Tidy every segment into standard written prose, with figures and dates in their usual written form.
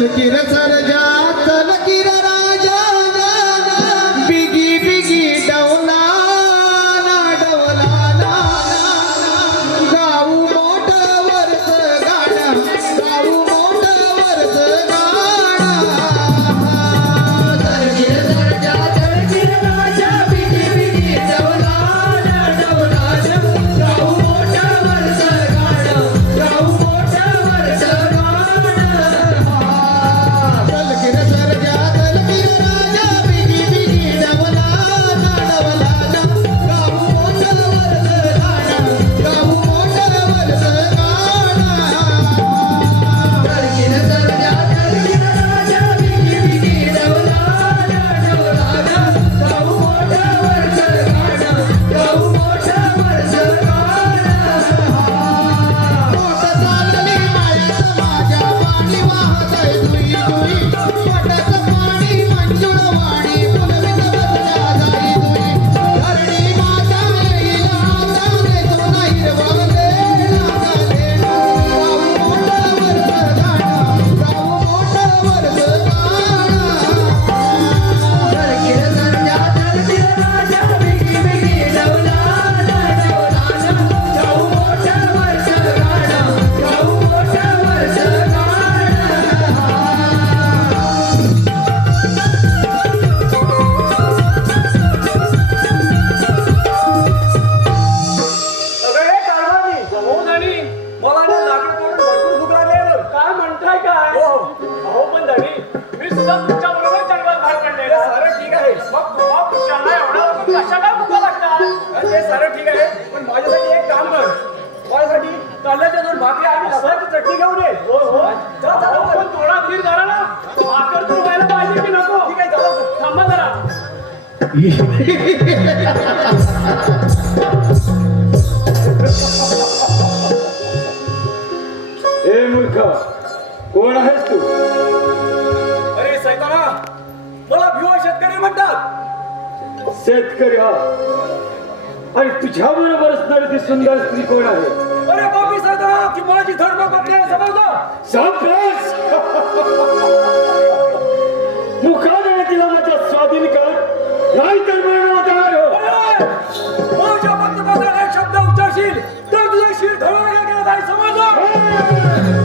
चलकीर सरजा चलकीर राजा बिगी बिगी डवला ना डवला ना गाऊ मोठ वर्ष गाणं गाऊ मोठ वर्ष गाणं चलकीर सरजा चलकीर राजा बिगी बिगी डवला ना डवला गाऊ मोठ वर्ष गाणं गाऊ मोठ वर्ष चलकीर सरजा चलकीर राजा बिगी बिगी डवला ना डवला गाऊ मोठ वर्ष गाणं गाऊ मोठ वर्ष गाणं चलकीर सरजा चलकीर राजा बिगी बिगी डवला ना डवला गाऊ मोठ वर्ष गाणं गाऊ मोठ वर्ष गाणं मोठ चालली मायात माझ्या पाणी वाहतय दुई दुई पोटात पाणी मंजुळ वाणी फुलवित बसल्या जाई दुई धरणी माता येईल आता देतो नाही हिरवले लागले गाऊ मोठ वर्ष गाणं गाऊ मोठ वर्ष गाणं चलकीर सरजा चलकीर राजा बिगी बिगी डवला ना डवला गाऊ मोठ वर्ष गाणं गाऊ मोठ वर्ष अगं हे कारभारी हो धनी मला ना लाकड तोडून भरपूर भूक लागली आहे बघ. काय म्हणताय काय अहो पण धनी मी सुद्धा तुमच्या बरोबर जंगलात बाहेर पडलेला सारं ठीक आहे मग तुम्हा पुरुषांना एवढा लवकर कशाला भुका लागतात ते सारं ठीक आहे पण माझ्यासाठी एक काम कर माझ्यासाठी कांद्याच्या दोन भाकरी आणि लसणाची चटणी घेऊन ये हो हो पण थोडा धीर धरा ना भाकर तर व्हायला पाहिजे की नको ठीक आहे चला थांबा जरा ए मूर्ख कोण आहेस तू अरे सैताना मला भिवा शेतकरी म्हणतात शेतकरी हा आणि तुझ्या बरोबर असणारी ती सुंदर स्त्री कोण आहे अरे बापी सैताना ती माझी धर्म पत्नी आहे समजलं शाबास मुखाने तिला माझ्या स्वाधीन कर नाहीतर मरणाला तयार हो अरे, माझ्या पत्नीबद्दल एक शब्द उच्चारशील तर तुझे शिर धडवल्या गेला जाईल समजलं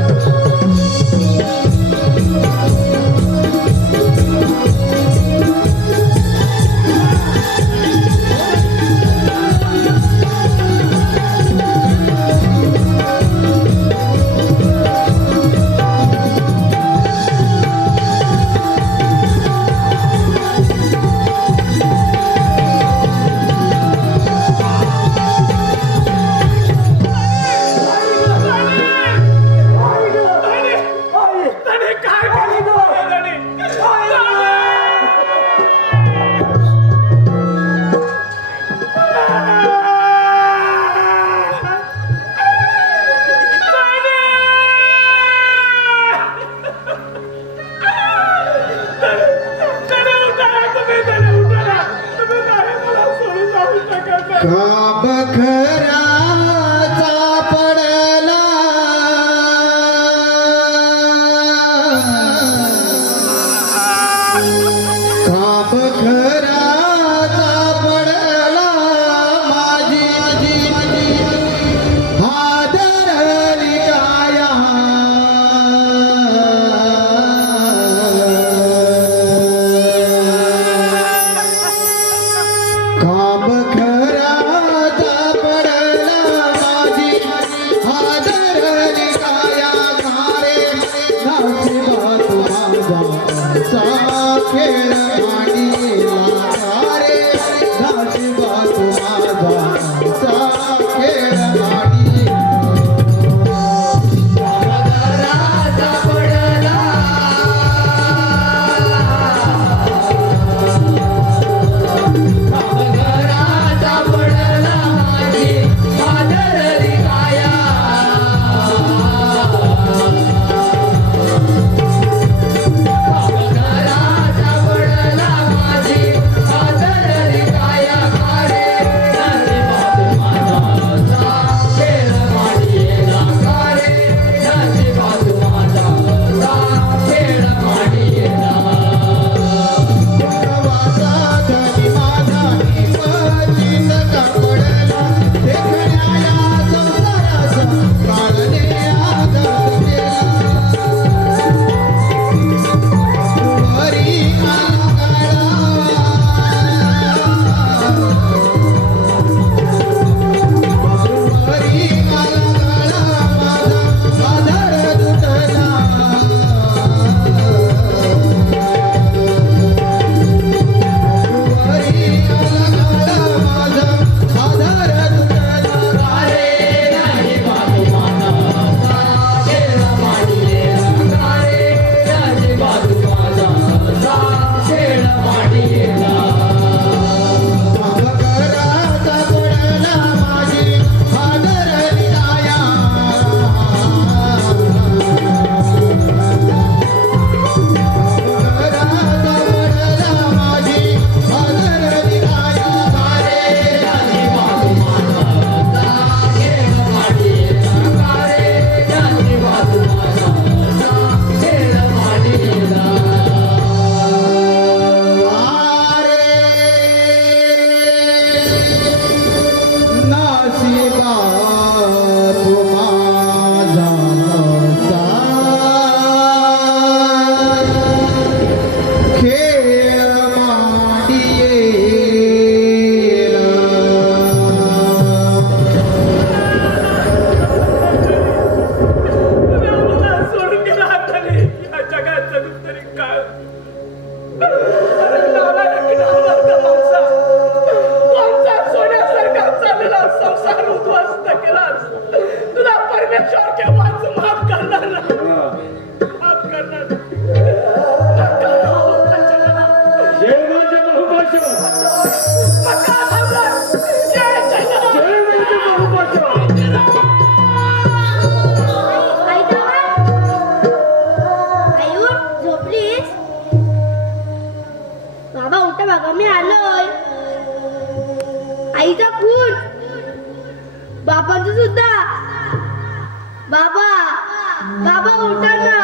उठा ना.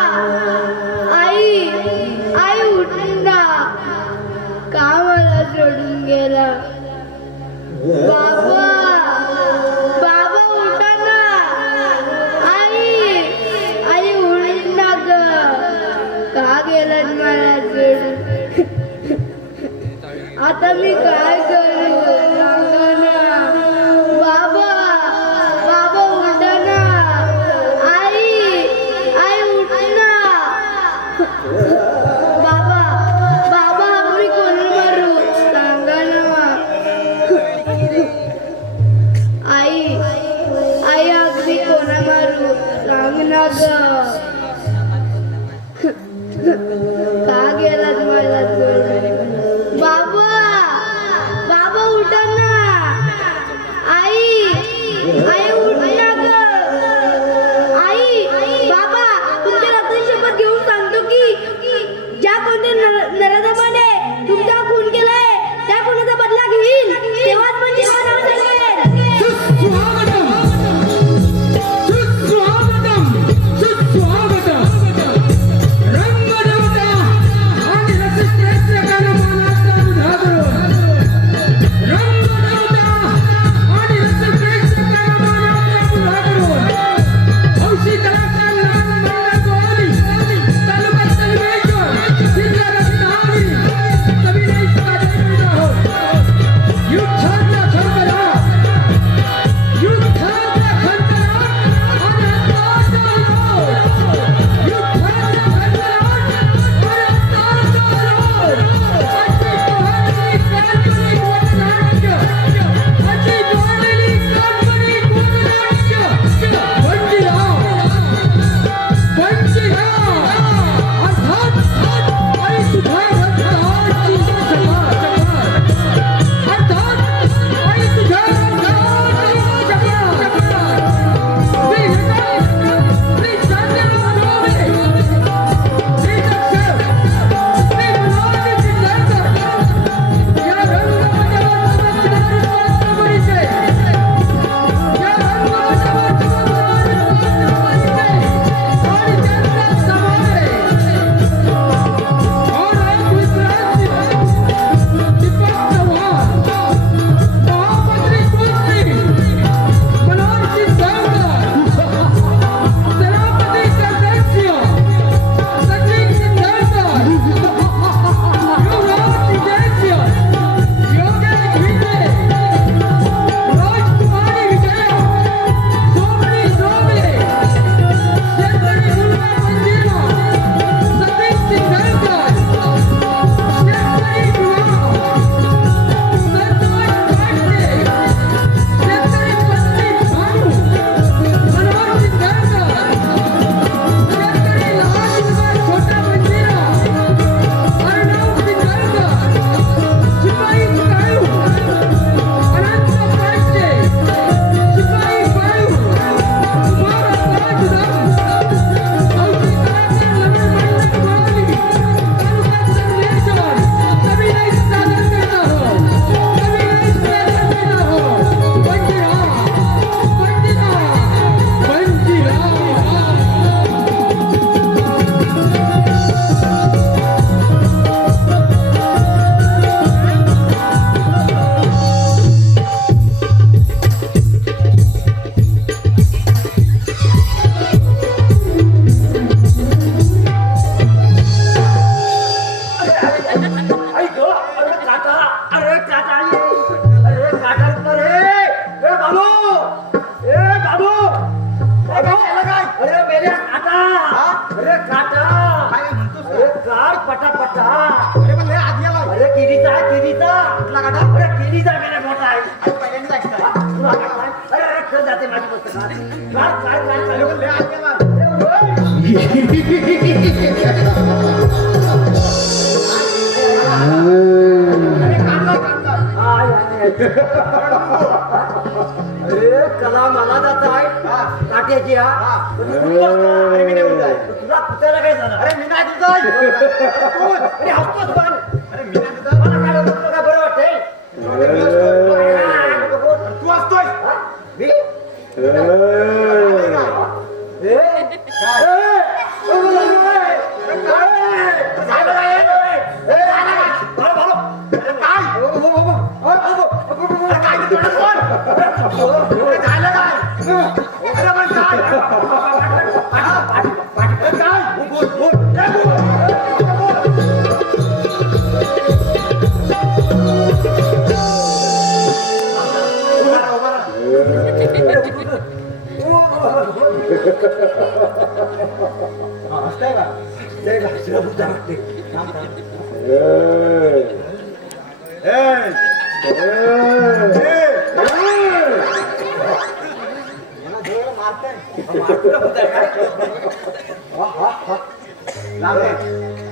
आई आई उठ ना. का मला सोडून गेला? बाबा बाबा उठा ना. आई आई उठ ना ग. का गेलात मला सोडून? आता मी काय करू? सांगा ना. बाबा बाबा उठा ना. आई आई उठ ना. बाबा बाबा आम्ही कोण मारू? सांगा ना. आई आई आम्ही कोणा मारू? सांग ना ग. का गेलात मला सोडून? बाबा बाबा उठा ना. आई आई उठ ना ग. आई बाबा तुमच्या रक्ताची शपथ घेऊन सांगतो की ज्या कोणत्या नराधमाने तुमचा खून केलाय त्या खुनाचा बदला घेईल. तेव्हाच म्हणजे हा नाव सांगेल. सुस्वागतम सुस्वागतम रंगदेवता आणि रसिक प्रेक्षकांना मानाचा मुद्रा करून रंगदेवता आणि रसिक प्रेक्षकांना मानाचा मुद्रा करून हौशी कलाकार लहान मंडळ गोवारी तालुका संगमेश्वर जिल्हा रत्नागिरी सविनय सादर आहोत. युद्धाच्या खंडरा युद्धाच्या खंडरा आणि हत्याचा लोट युद्धाच्या खंडरा आणि हत्याचा लोट अशी डोळलेली काल्पनिक वननाट्य अशी डोळलेली काल्पनिक वननाट्य वंजिरा अर्थात आई तुझ्या रक्ताची सकाळ अर्थात आई तुझ्या रक्ताची सकाळ श्री शांतीराम डोंगरे श्री दक्षिण श्री मनोज सिद्धार्थ या रंगमंचावर चमकणारे पात्रपरिचय या रंगमंचावर चमकणारे पात्रपरिचय आणि त्यांचा समावेश और एक विश्रांती दीपक चव्हाण महामंत्री कुस्ती मनोज सिद्धार्थ सेनापती सदस्य सचिन सिद्धार्थ युवराज सदस्य योगेश भिडे राजकुमारी विजया सोमनी डोंगरे शेतकरी मुलगा मंजिरा सतीश सिंघारकर शेतकरी विवाह संतोष पांडे शेतकरी पत्नी भानू मनोहर सिंघारकर शेतकरी लहान मुलगा छोटा मंजिरा अर्णव सिंघारकर शिपाई काळू अनंत पांडे शिपाई काळू कुमार राजदास हौशी कलाकार लहान मंडळ गोवारी तालुका संगमेश्वर सविनय सादर करत आहोत. सविनय सादर करत आहोत. वंजिरा वंजिरा वंजिरा आई ग अरे काका अरे काका अरे काका अरे बाबू बाबू अरे मेरे काका अरे काका अरे कार पटापटा अरे किरीचा अरे किरीचा मेरे मोठा आहे अरे रक्त जाते माझी पुस्तकात कार चालू अरे कला मला जात आहे काट्याची तुझा कुत्र्याला काय झालं? अरे मी नाही तुझा अरे हसतोच पण अरे मी नाही तुझा मला काय होतं तुला बरं वाटतंय तू हसतोय मी हसताय का जय घासला बुद्धा वाटते.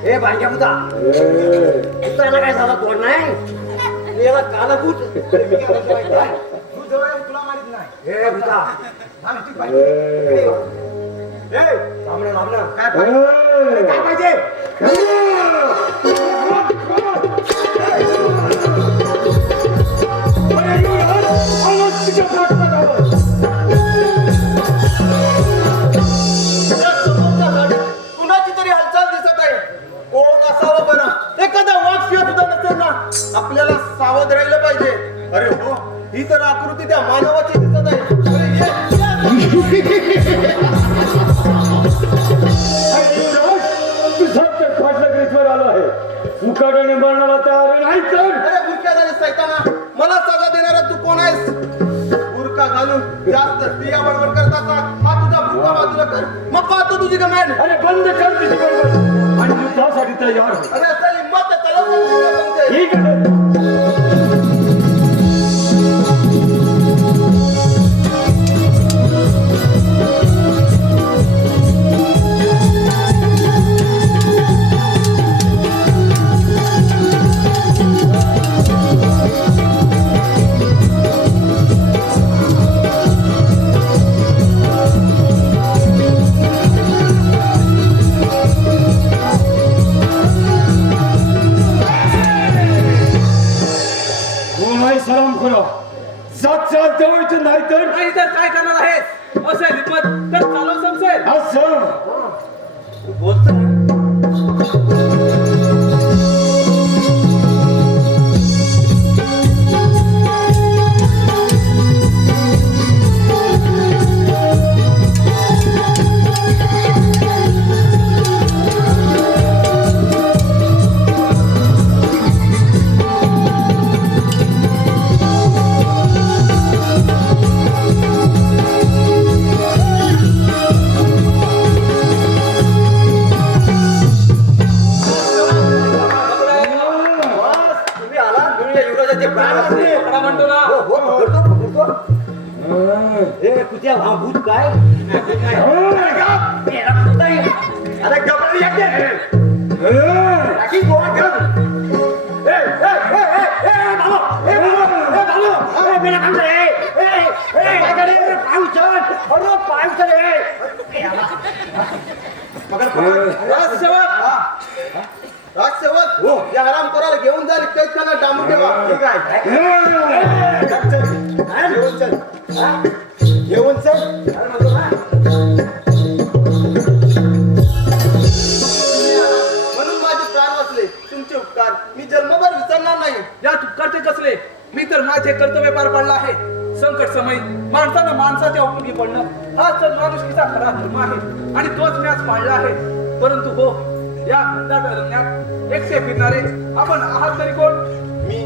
ए भांग्या बुद्धा त्याला काय झालं तोड नाही याला काला भूत तू जवळ आहे, तुला माहित नाही ए बुद्धा थांब, ती पाहिजे. थांबणं थांबणं काय पाहिजे? काय पाहिजे या समोरच्या गाडीत कुणाची तरी हालचाल दिसत आहे. कोण असावं बरं? एखादा वाघ शिवाय सुद्धा नसेल ना. आपल्याला सावध राहिलं पाहिजे. अरे हो, ही तर आकृती त्या मानवाची दिसत आहे. अरे आलो आहे मुकाट्याने मरणाला तयार नाही तर अरे बुरक्या झाले सैताना, मला सजा देणारा तू कोण आहेस? बुरका घालून जास्त स्त्रिया बडबड करतात ना. हा तुझा बुरका बाजूला कर, मग पाहतो तुझी कमेंट. अरे बंद कर तुझी बडबड आणि युद्धासाठी तयार हो. अरे असं हिंमत तर त्याला समजते. ठीक आहे सलाम करा सात सात जवळचे नाही तर नाही तर काय करणार आहेस असेल हिंमत तर चालव समजेल असं तुम्ही आला दुनिया युवराजाचे प्राण असते पकडा म्हणतो ना हो पकडतो ए कुत्या भूत काय अरे घबराई येते की गोवा कर मेरा काम रे काय करे पाय चल रे राजसेवक हो, या आराम करायला घेऊन जा. कैदखाना डांबून ठेवा. ठीक आहे. घेऊन चल. घेऊन चल. म्हणून माझे प्राण वाचले. तुमचे उपकार मी जन्मभर विसरणार नाही. या तुपकारचे कसले मी तर माझे कर्तव्य पार पाडला आहे संकट समय माणसानं माणसाच्या उपयोगी पडणं हाच तर माणुसकीचा खरा धर्म आहे आणि तोच मी आज पाळला आहे परंतु हो या खंडाट अरण्यात एकटे फिरणारे आपण आहात तरी कोण मी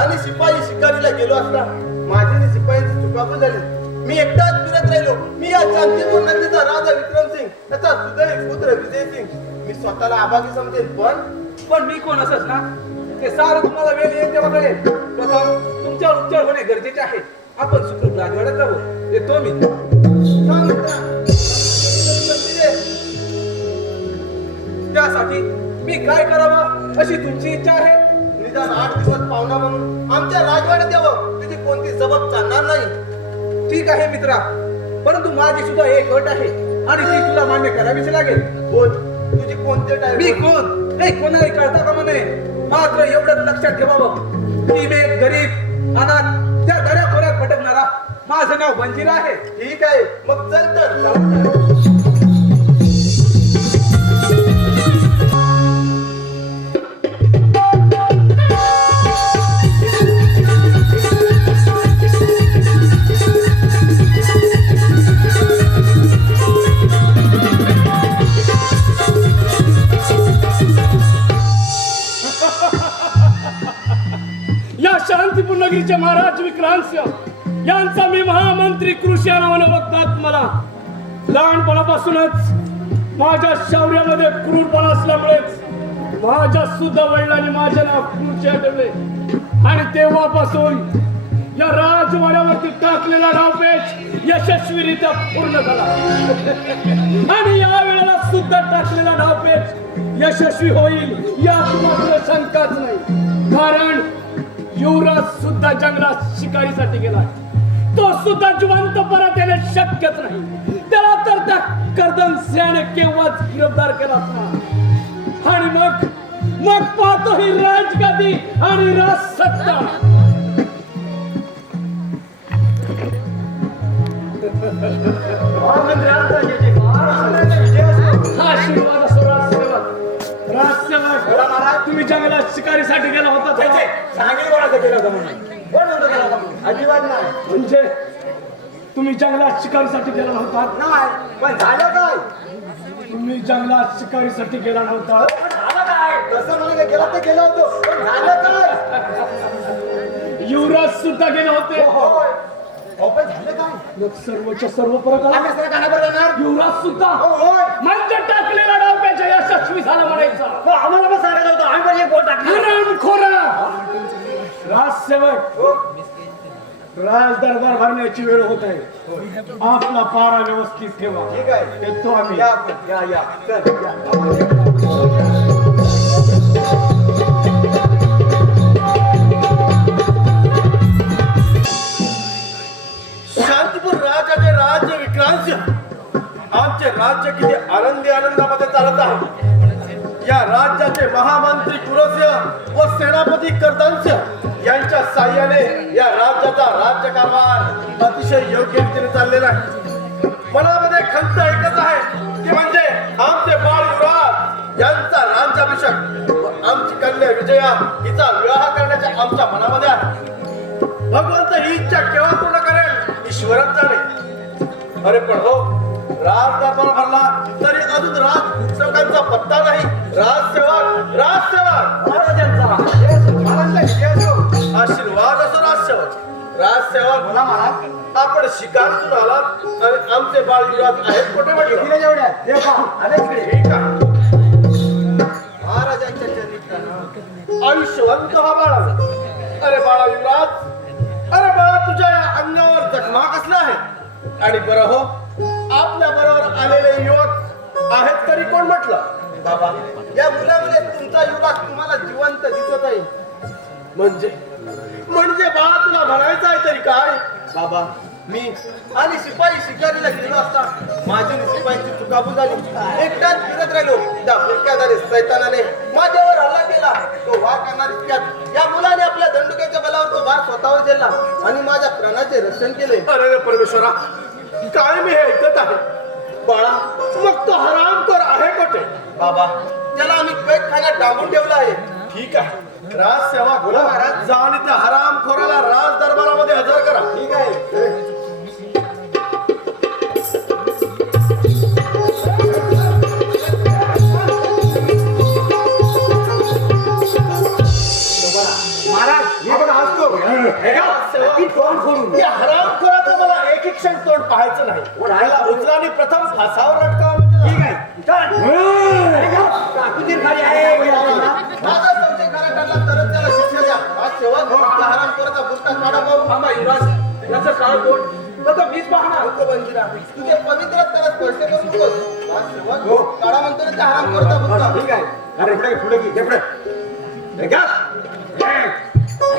आणि शिपाई शिकारीला गेलो असता माझी आणि शिपायांची चुकापण झाली. मी एकटाच फिरत राहिलो. मी या शांतीपूर नगरीचा राजा विक्रमसिंग, त्याचा सुदैव पुत्र विजयसिंग. मी स्वतःला आभागी समजेल, पण मी कोण असच ना ते सारं तुम्हाला वेळ येईल तेव्हा कळेल. प्रथम तुमच्यावर उपचार होणे गरजेचे आहे. आपण सुखरूप राजवाड्यात जाऊ येतो मी सांग मित्रा. संधी दे. त्यासाठी मी काय करावं अशी तुमची इच्छा आहे. निदान 8 दिवस पाहुणा म्हणून आमच्या राजवाड्यात यावं. तिथे कोणती सबब चालणार नाही. ठीक आहे मित्रा परंतु माझी सुद्धा एक अट आहे आणि ती तुला मान्य करावीच लागेल. बोल, तुझी कोणते टाइम? मी कोण हे कोणाही कळता का म्हणे मात्र एवढंच लक्षात ठेवावं की मी एक गरीब अनाथ त्या दऱ्याखोऱ्यात भटकणारा माझं नाव बंजीर आहे. ठीक आहे, मग चल तर जाऊ. या शांतीपूर नगरीचे महाराज विक्रांत यांचा मी महामंत्री कृषी या नावाने ओळखतात. मला लहानपणापासूनच माझ्या शौर्यामध्ये क्रूरपणा असल्यामुळेच माझ्या सुद्धा वडिलांनी माझे नाव क्रूरचे ठेवले आणि तेव्हापासून या राजवाड्यावरती टाकलेला डावपेच यशस्वीरित्या पूर्ण झाला आणि या वेळेला सुद्धा टाकलेला डावपेच यशस्वी होईल यात मात्र शंकाच नाही. कारण युवराज सुद्धा जंगलात शिकारीसाठी गेला. तो सुद्धा जिवंत परत येणे शक्यच नाही. त्याला तर त्या कर्दन सिंहाने केव्हाच गिरफ्तार केला असता. आणि मग पाहतो ही राजगादी आणि राजसत्ता. आशीर्वाद असो राजसेवक. राजसेवक तुम्ही जंगलात शिकारीसाठी गेला होता अजिबात नाही. म्हणजे तुम्ही जंगलात शिकारीसाठी गेला नव्हता. नाही पण झालं काय? तुम्ही जंगलात शिकारीसाठी गेला नव्हता. झालं काय? कसं मला गेला तर गेलो होतो पण झालं काय? युवराज सुद्धा गेले होते. होय. अहो, पण झालं काय? मग सर्वच्या सर्व प्रकार आम्ही सगळं गाण्यावर जाणार. युवराज सुद्धा होय. म्हणजे टाकलेला डावपेचा यशस्वी झाला म्हणायचा. आम्हाला पण सांगायचं होतं आम्ही पण एक बोट टाकली. हरामखोरा राजसेवक राज दरबार भरण्याची वेळ होत आहे. आपला पारा व्यवस्थित ठेवा. ठीक आहे. येतो आम्ही. या आपण. या चल या. शांतीपूर राजाचे राज्य विक्रांत आमचे राज्य किती आनंदामध्ये चालत आहे. या राज्याचे महामंत्री कुलसिंह व सेनापती कर्दनसिंह यांच्या साह्याने या राज्याचा राज्यकारभार अतिशय योग्य रीतीने चाललेला आहे. मनामध्ये खंत एकच आहे ती म्हणजे आमचे बाळ युवराज यांचा राज्याभिषेक व आमची कन्या विजया हिचा विवाह करण्याच्या आमच्या मनामध्ये आहे. भगवंत ही इच्छा केव्हा पूर्ण करेल ईश्वरच जाणे. अरे पण हो राज दरबार भरला तरी अजून राज सेवकांचा पत्ता नाही. राजसेवक आशीर्वाद असो राजसेवक. राजसेवक बोला महाराज. आपण शिकारीतून आलात आणि आमचे बाळ युवराज आहेत कुठे म्हटलं. किती जेवढ्या हे पहा आले इकडे. ठीक आहे. महाराजांच्या चरित्रानं आयुष्यवंत हा बाळा. अरे बाळा युवराज, अरे बाळा तुझ्या या अंगावर जखमा कसल्या आहेत. आणि बरं हो आपल्या बरोबर आलेले युवक आहेत तरी कोण म्हटलं. बाबा या मुलामुळे तुमचा युवक तुम्हाला जिवंत दिसत आहे. म्हणजे म्हणजे बाळा तुला म्हणायचं आहे तरी काय. बाबा मी आणि शिपाई शिकारीला गेलो असता माझी आणि शिपाईची चुकाबू झाली. एकटाच फिरत राहिलो. त्या भुरक्याधारी सैतानाने माझ्यावर हल्ला केला. तो वार करणार इतक्यात या मुलाने आपल्या दंडुक्याच्या बलावर तो वार स्वतःवर झेलला आणि माझ्या प्राणाचे रक्षण केले. अरे रे परमेश्वरा, काय मी हे ऐकत आहे. बाळा मग तो हरामखोर आहे कुठे. बाबा त्याला आम्ही कैदखान्यात डांबून ठेवला आहे. ठीक आहे. राजसेवा बोला महाराज. जा आणि त्या हरामखोराला राज दरबारामध्ये हजर करा. ठीक आहे. महाराज हे बघा हसतो. या हरामखोराचं मला एक क्षण तोंड पाहायचं नाही. याला उचलाने प्रथम फासावर लटकावं म्हणजे. ठीक आहे. माझा संशय खरा ठरला तरच त्याला शिक्षा द्या. आज सेवक आपल्या हरामखोराचा बुट्टा काढा भाऊ. थांबा युवराज, याचं काय कोण तर मीच पाहणार. नको बंदिरा. तुझे पवित्र त्याला स्पर्श करू नकोस. आज सेवक काढा म्हणतो ना त्या हरामखोराचा बुट्टा. ठीक आहे. अरे पुढे घे पुढे. हे घ्या.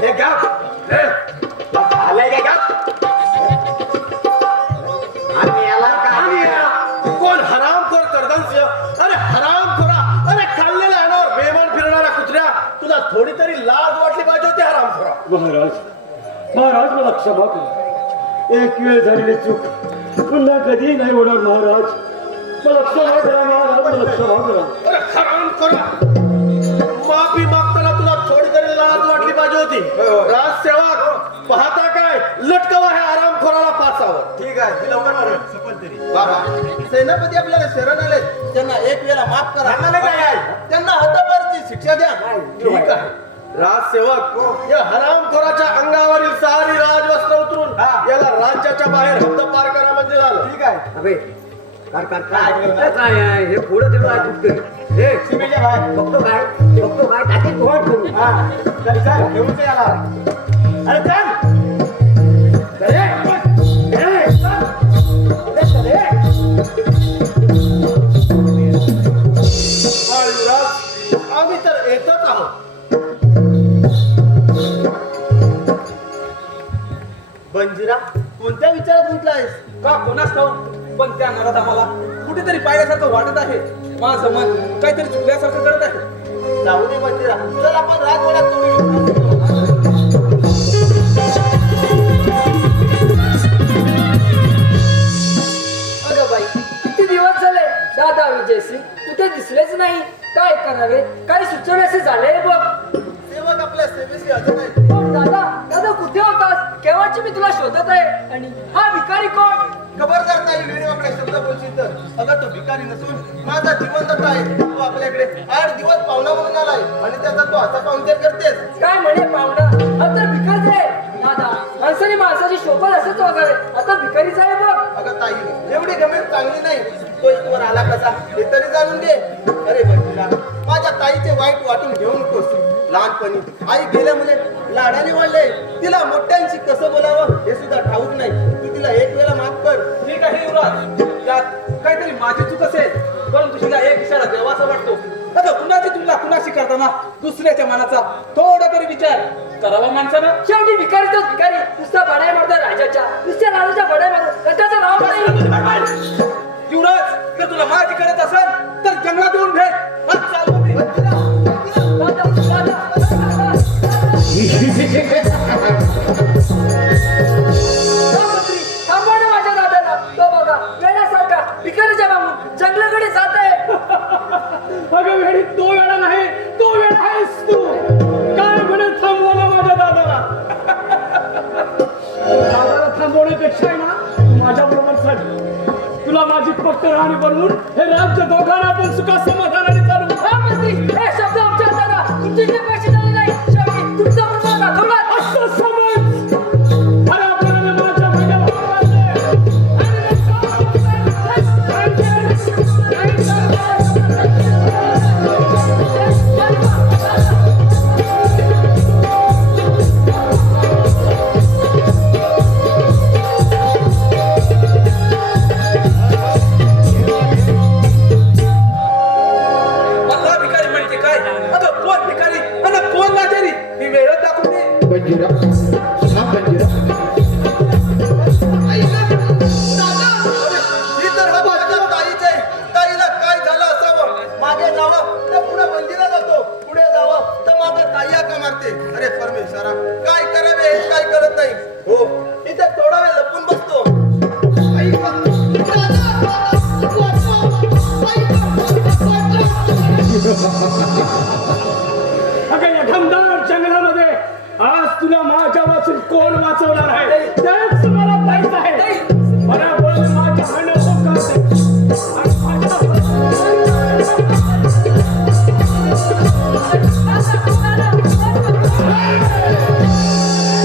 हे घ्या. आलाय का कोण हरामखोर कर्दनसिंह. अरे हरामखोरा. अरे खाल्लेल्या अन्नावर बेमान फिरणाऱ्या कुत्र्या, तुला थोडी तरी लाज वाटली पाहिजे होती हरामखोरा. महाराज मला क्षमा करा. एक वेळ झालेली चूक पुन्हा कधी नाही होणार महाराज. मला क्षमा करा महाराज, मला क्षमा करा. अरे हरामखोरा, माफी मागताना तुला थोडी तरी लाज वाटली पाहिजे होती. राजसेवक पाहता काय लटकवा ह्या हरामखोराला फासावर. ठीक आहे. लवकर मारा. बाबा सेनापती आपल्याला शरण आले. त्यांना एक वेळा माफ करा. त्यांना हद्दपारची शिक्षा द्या. ठीक आहे. राजसेवक या हरामखोराच्या अंगावरील सारी राजवस्त्र उतरून याला राज्याच्या बाहेर हद्द पार करा म्हणजे झालं. ठीक आहे. काय आहे हे पुढे तेवढं ऐकून कर. हे सीमेच्या बाहेर बघतो काय टाकी कोण करू हा चल चल घेऊन चल याला अरे चल हा, युवराज, आम्ही तर येतच आहोत. बंजिरा कोणत्या विचारात गुंतलायस? का कोणास ठाऊक पण त्या नरात आम्हाला कुठेतरी पाहिल्यासारखं वाटत आहे. माझं मन काहीतरी चुकल्यासारखं करत आहे. जाऊ दे बंजिरा, चल आपण राजवाड्यात थोडी अगं बाई किती दिवस झाले दादा विजयसिंग कुठे दिसलेच नाही. काय करावे काही सुचवण्याचे झाले बघ. सेवक आपल्या सेवेशी हजर आहेत. पण दादा दादा कुठे होतास केव्हाची मी तुला शोधत आहे. आणि हा भिकारी कोण? खबरदार काही वेळेवाकडे शब्द बोलशील तर अगं तो भिकारी नसून माझा जीवनदाता आहे. तो आपल्याकडे 8 दिवस पाहुणा म्हणून आलाय आणि त्याचा तो असा पाहुणचार करतेस. काय म्हणे पाहुणा हा तर भिकारीच आहे. दादा माणसाने माणसाची शोभा असंच वागावे. आता भिकारीच आहे बघ. अगं ताई एवढी गंभीर चांगली नाही. तो इथवर आला कसा हे तरी जाणून घे. अरे बंजिरा माझ्या ताईचे वाईट वाटून घेऊ नकोस. लहानपणी आई गेल्यामुळे लाडाने वाढले. तिला मोठ्यांशी कसं बोलावं हे सुद्धा ठाऊक नाही. तू तिला एक वेळा माफ कर. ठीक आहे युवराज, यात काहीतरी माझी चूक असेल, परंतु तुला एक इशारा द्यावासा वाटतो. आता कुणाची तुलना कुणाशी करताना दुसऱ्याच्या मनाचा थोडा तरी विचार करावा माणसानं. शेवटी भिकारी तोच भिकारी. नुसता बडाय मारतो राजाच्या नुसत्या राजाच्या बडाय मारतो त्याचं नाव काय? युवराज जर तुला माझी करत असेल तर जंगलात येऊन भेट. आज चालतो मी. दादा, दादा, दादा. मंत्री थांबवा ना माझ्या दादाला. तो बघा वेळासारखा भिकारीच्या मागून जंगलाकडे जात आहे. अगं वेळी तो वेळा नाही, तो वेळ आहेस तू. काय म्हणे थांबवलं माझ्या दादाला. दादाला थांबवण्यापेक्षा आहे ना तू माझ्या बरोबर चल. तुला माझी पक्क राणी बनवून हे राज्य दोघांना आपण सुखात समाधानाने चालू. हा मंत्री हे शब्द आमच्या दादा तुमचे जे पैसे झाले नाही शेवटी तुमचा प्रभाव दाखवला. असं समज. अरे आपल्याला माझ्या माझ्या भावाचे. मला भिकारी म्हणते काय? अगं कोण भिकारी आणि कोण लाचारी ही वेळच दाखवून दे. बंजिरा हा बंजिरा ही तर हा माझ्या ताईच आहे. ताईला काय झालं असावं? मागे जावं तर पुढे बंदिला जातो. पुढे जावं तर मागे ताई हाका मारते. अरे परमेश्वरा काय करावे हे काय कळत नाही. हो इथे थोडा वेळ लपून बसतो. आई अगं या घनदाट जंगलामध्ये आज तुला माझ्या वाचून कोण वाचवणार आहे? तेच मला माहित आहे. बरोबर माझ्या हाण्याचं करते. आणि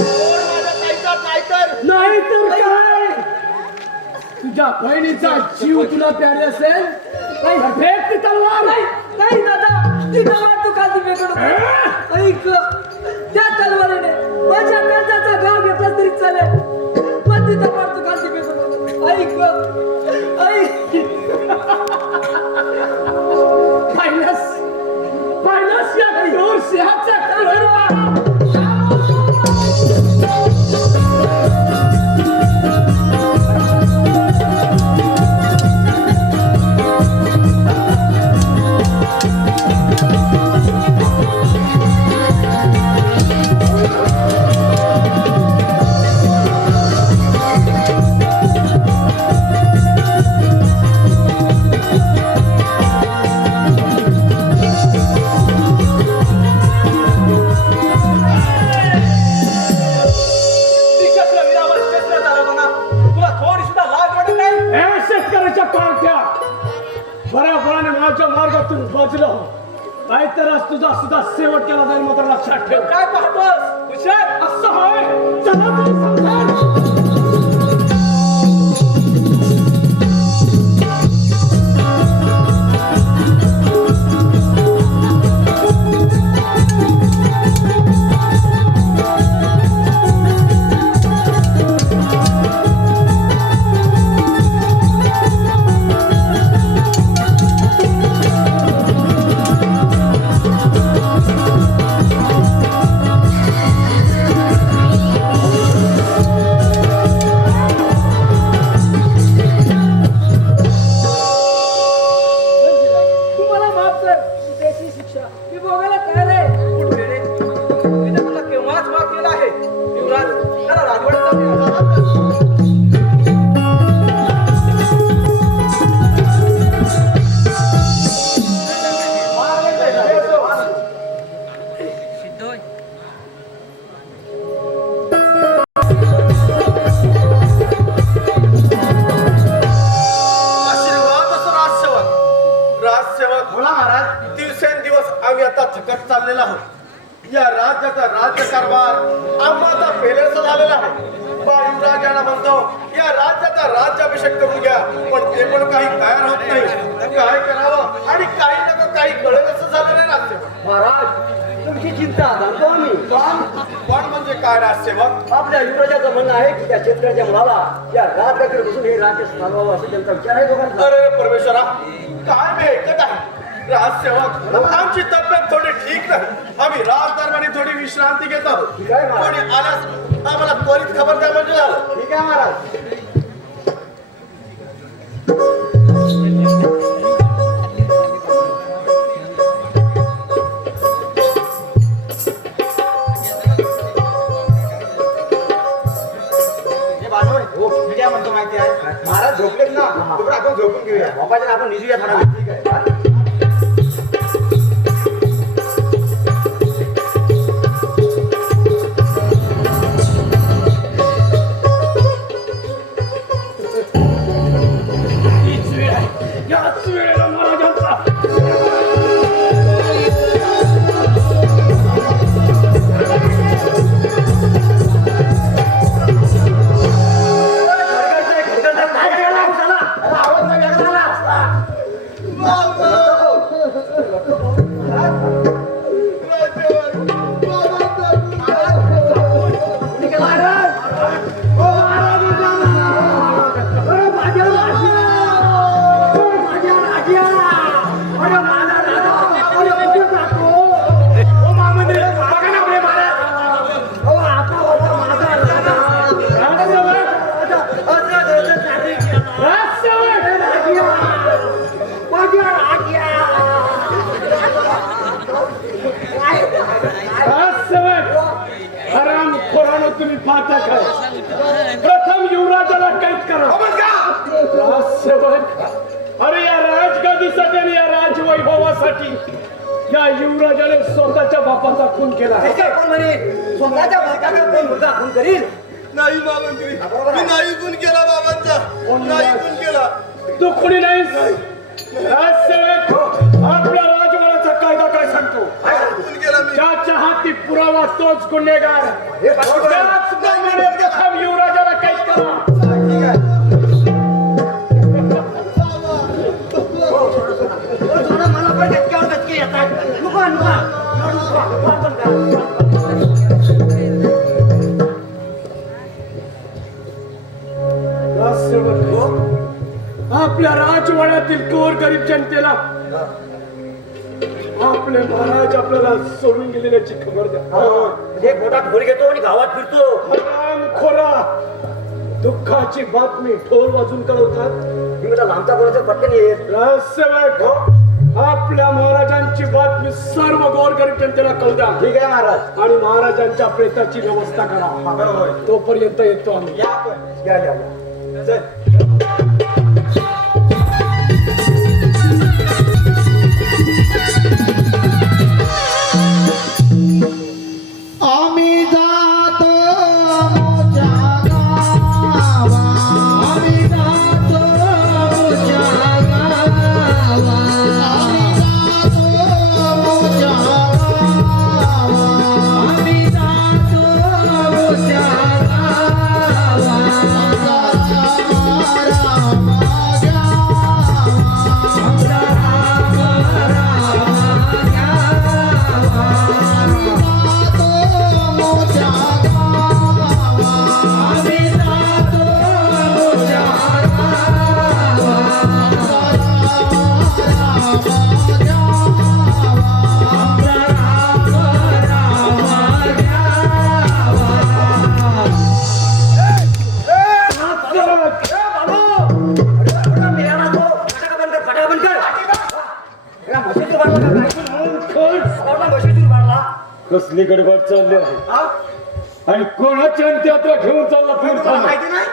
कोण माझ्या ताईचा नाही तर काय? तुझ्या बहिणीचा जीव तुला प्यारे असेल नाही फेक ती तलवार. नाही दादा ती तलवार तू खाली फेकून ऐक त्या तलवारीने माझ्या कर्जाचा गाव घेतला तरी चालेल पण ती तलवार तू खाली फेकून ऐक पाहिलंस या घोर सिंहाचा कळवा. शेतकऱ्याच्या पार्ट्या बराबराने माझ्या मार्गातून वाजलं नाही तर आज तुझा सुद्धा शेवट केला जाईल. मात्र लक्षात ठेव. काय पाहतोस हुशार असं होय. चला तरी समजा बेशी शिक्षा मी भोगायला तयार आहे. उठ रे. मी तर तुला केव्हाच माफ केला आहे. युवराज, चला राजवाड्यात जाऊया. आशीर्वाद असो राजसेवक. राजसेवक बोला महाराज. दिवसेंदिवस आम्ही आता थकत चाललेला आहोत. या राज्याचा राज्यकारभार आम्हाला पेलेसा झालेला आहे. युवराजाला म्हणतो या राज्याचा राज्याभिषेक करून घ्या, पण ते पण काही तयार होत नाही. काय करावं आणि काही नको काही कळेल असं झालं नाही राजसेवक. महाराज तुमची चिंता जाणतो आम्ही. पण म्हणजे काय राजसेवक? आपल्या युवराजाचं म्हणणं आहे की त्या शेतकऱ्याच्या मुलाला या राजगाडीवर बसून हे राज्य चालवावं असं त्यांचा विचार आहे दोघांचा. अरे परमेश्वरा, काय मी ऐकत आहे राजसेवक? आमची तब्येत थोडी ठीक नाही. आम्ही राजदरबारी थोडी विश्रांती घेत आहोत. ठीक आहे महाराज. कोणी आल्यास आम्हाला त्वरित खबर द्या म्हणजे झालं. ठीक आहे महाराज. महाराज झोपलेत ना, तोपर्यंत आपण झोपून घेऊया. बापाच्या आपण निजूया थोडा वेळ. ठीक आहे. हीच वेळ आहे. याच वेळेला महाराजांचा तुम्ही पाहता काय? प्रथम युवराजाला कैद करा. राजसेवक, अरे या राजगादीसाठी आणि या राजवैभवासाठी या युवराजाने स्वतःच्या बापाचा खून केला. कोण म्हणे स्वतःच्या बापाचा कोण मुलगा खून करील? नाही बाबांत्री, मी नाही गुण केला बाबांचा. नाही गुण केला. तू कोणी नाही. राजसेवक, आपल्या राजवाड्याचा कायदा काय सांगतो? गुण केला मी. ज्याच्या हाती पुरावा तोच गुन्हेगार. हे बाजूला. त्याचप्रमाणे प्रथम युवराजाला कैद करा. ठीक आहे. थोडं मला पण गचक्यावर गचके येतात. नुका नुका आपल्या राजवाड्यातील गोरगरीब जनतेला आपले महाराज आपल्याला सोडून गेलेल्याची खबर द्या. हे पोटात घोर घेतो आणि गावात फिरतो. हरामखोरा, दुःखाची बातमी ढोल वाजून कळवतात. मी मला लांबचा कोणाचं पटकन येत. राजसेवक, आपल्या महाराजांची बातमी सर्व गोरगरीब जनतेला कळू द्या. ठीक आहे महाराज. आणि महाराजांच्या प्रेताची व्यवस्था करा. तोपर्यंत येतो आम्ही. या या या. चल. आम्ही जातो मोठ्या गावा, आम्ही जातो मोठ्या गावा, आम्ही जातो मोठ्या गावा, आम्ही जातो मोठ्या गावा. म्हशीचं वाढला का काय स्वतःला म्हशीचं वाढला कसली गडबड चालली आहे हा आणि कोणाच्या अंत्यात घेऊन चालला तुम्हाला फिरताना माहिती नाही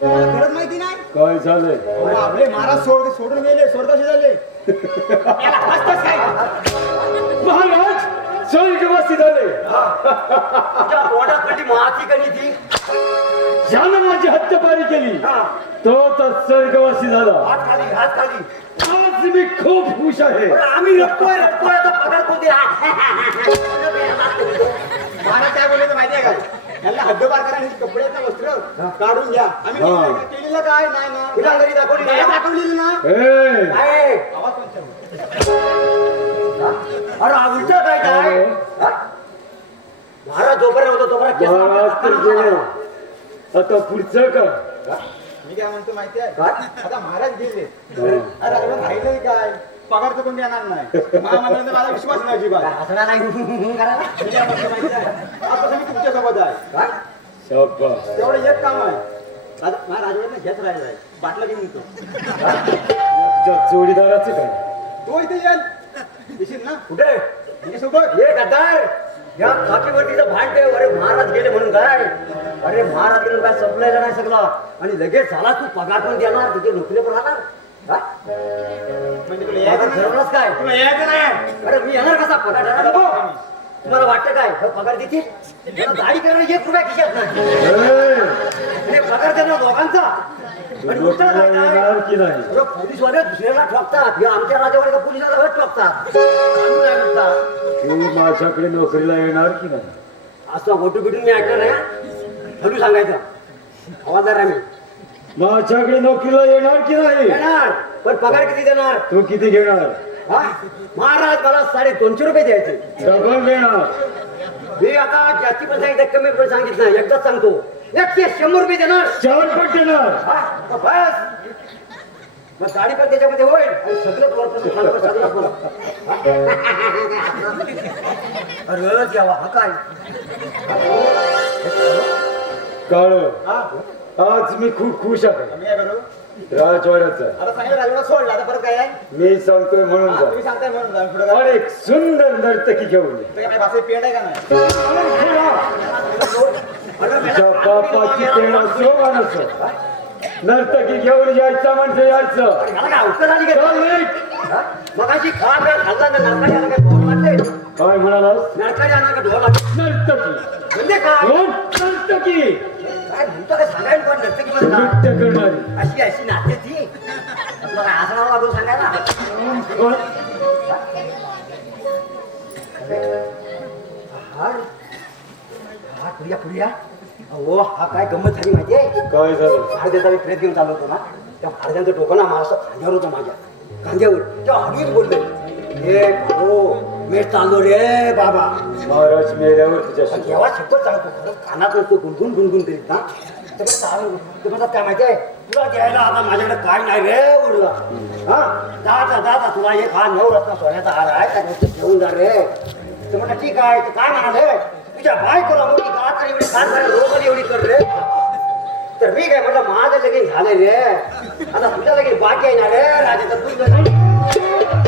तुम्हाला खरंच माहिती नाही काय झालंय अहो, आपले महाराज सोडून गेले स्वर्गाशी झाले याला हसतच काय महाराज स्वर्गवासी झाले तुझ्या तोंडाकडली माती कधी ती ज्यानं माझी हत्यापारी केली हा. तो तर स्वर्गवासी झाला हात खाली आज मी खूप खुश आहे पण आम्ही रडतोय आता पगार कोणती महाराज काय बोलले माहिती आहे काय यांना हद्दपार करा आणि कपड्याचं वस्त्र काढून घ्या आम्ही हा. केलेलं काय नाही ना तुला घरी दाखवली नाही? दाखवलेलं ना ए, काय आवाज कोणता? अरे हा उलट काय काय हा? महाराज जोपर्यंत होतो तोपर्यंत केस महाराज तर गेले आता पुढचं का मी काय म्हणतो माहिती आहे काय? आता महाराज गेले हा. अरे राहिलं काय पगार तर कोण देणार नाही महामंडळाचा माझा विश्वास नाही अजिबात हसणार नाही करायला मी काय म्हणतो माहिती आहे आतापासून मी तुमच्या सोबत आहे काय शाबास. तेवढं एक काम आहे आता माझ्या राजवाड्यात घेत राहिला आहे बाटला घेऊन येतो तुझ्या जोडीदाराचं काय तो इथे येईल येशील ना कुठे तुझ्यासोबत हे गद्दार या खाकीवरतीचं भांडते अरे महाराज गेले म्हणून काय अरे महाराज गेले काय संपलेलं नाही सगळं आणि लगेच झाला तू पगार पण देणार तुझे नोकरी पण राहणार हा? म्हणजे तुला पगार यायचं नाही ठरवलंच काय तुला यायचं नाही अरे मी येणार कसा पगार देणार नको. तुम्हाला वाटतं काय हे पगार देतील मला दाढी करायला 1 रुपया खिशात नाही ए, आणि पगार देणार दोघांचा आणि उलटं काय काय? येणार की नाही अरे पोलीसवाले दुसऱ्याला ठोकतात हे आमच्या राज्यावर का पोलिसाला ठोकतात आम्ही काय म्हणतात तू माझ्याकडे नोकरीला येणार की नाही असं मोठं बिटून मी ऐकलं नाही हलू सांगायचं आवाजदार आहे मी माझ्याकडे नोकरीला येणार की नाही येणार पण पगार किती देणार तू किती घेणार हा? महाराज मला 250 रुपये द्यायचे डबल देणार मी आता जास्ती पण सांगितलं कमी पण सांगितलं एकदाच सांगतो 100 रुपये देणार 4 पट देणार हा? मग बस मग गाडी पण त्याच्यामध्ये होईल आणि सगळं वरपासून खालपासून सगळं पण. हा? अरे द्यावा हा काय काळ आज मी खूप खुश आहे मी काय करू राजवाड्याचा आता सांगितलं राजवाडा सोडला आता परत काय आहे मी सांगतोय म्हणून हा, जा तुम्ही सांगताय म्हणून जा पुढे काय आणि एक सुंदर नर्तकी घेऊन ये. काय भाषे पेंड आहे का नाही तुझ्या बापाची पेढा असो का नसो नर्तकी घेऊन यायचं म्हणजे यायचं मला काय अवकल आली का चल निघ. मग अशी खा प्या खाल्ला ना नरकाळी आला काय ढोल वाटले काय म्हणालास नरकाळी आला का ढोल वाटले नर्तकी म्हणजे काय कोण नर्तकी काय म्हणतो काय सांगायला पण नर्तकी मध्ये का? नृत्य करणारी अशी अशी नाचते ती तुला काय आसनाला लागून सांगायला कोण? हा हा पुढ्या पुढ्या हो हा काय गंमत झाली माहितीये काय झालं भारदेचा मी प्रेत घेऊन चाललो होतो ना त्या भारद्यांचं डोकं ना मला असं खांद्यावर होतं माझ्या खांद्यावर तेव्हा हळूच बोलले हे हो मी चाललो रे बाबा महाराज मेल्यावर तुझ्याशी केव्हा शपथ सांगतो खरंच कानात नसतो गुणगुण गुणगुण करीत ना तर मग चालू ते म्हणतात काय माहिती आहे तुला द्यायला आता माझ्याकडे काय नाही रे उरला हा दादा तुला एक हा 9 रत्न सोन्याचा हार आहे त्या गोष्टी घेऊन जा रे तर म्हणलं ठीक आहे तर काय म्हणाले तुझ्या बायकोला मोठी गात एवढी खात रोग एवढी कर रे तर मी काय म्हटलं माझं लगीन झालं रे आता तुझ्या लगीन बाकी आहे ना रे राजाचं तुझं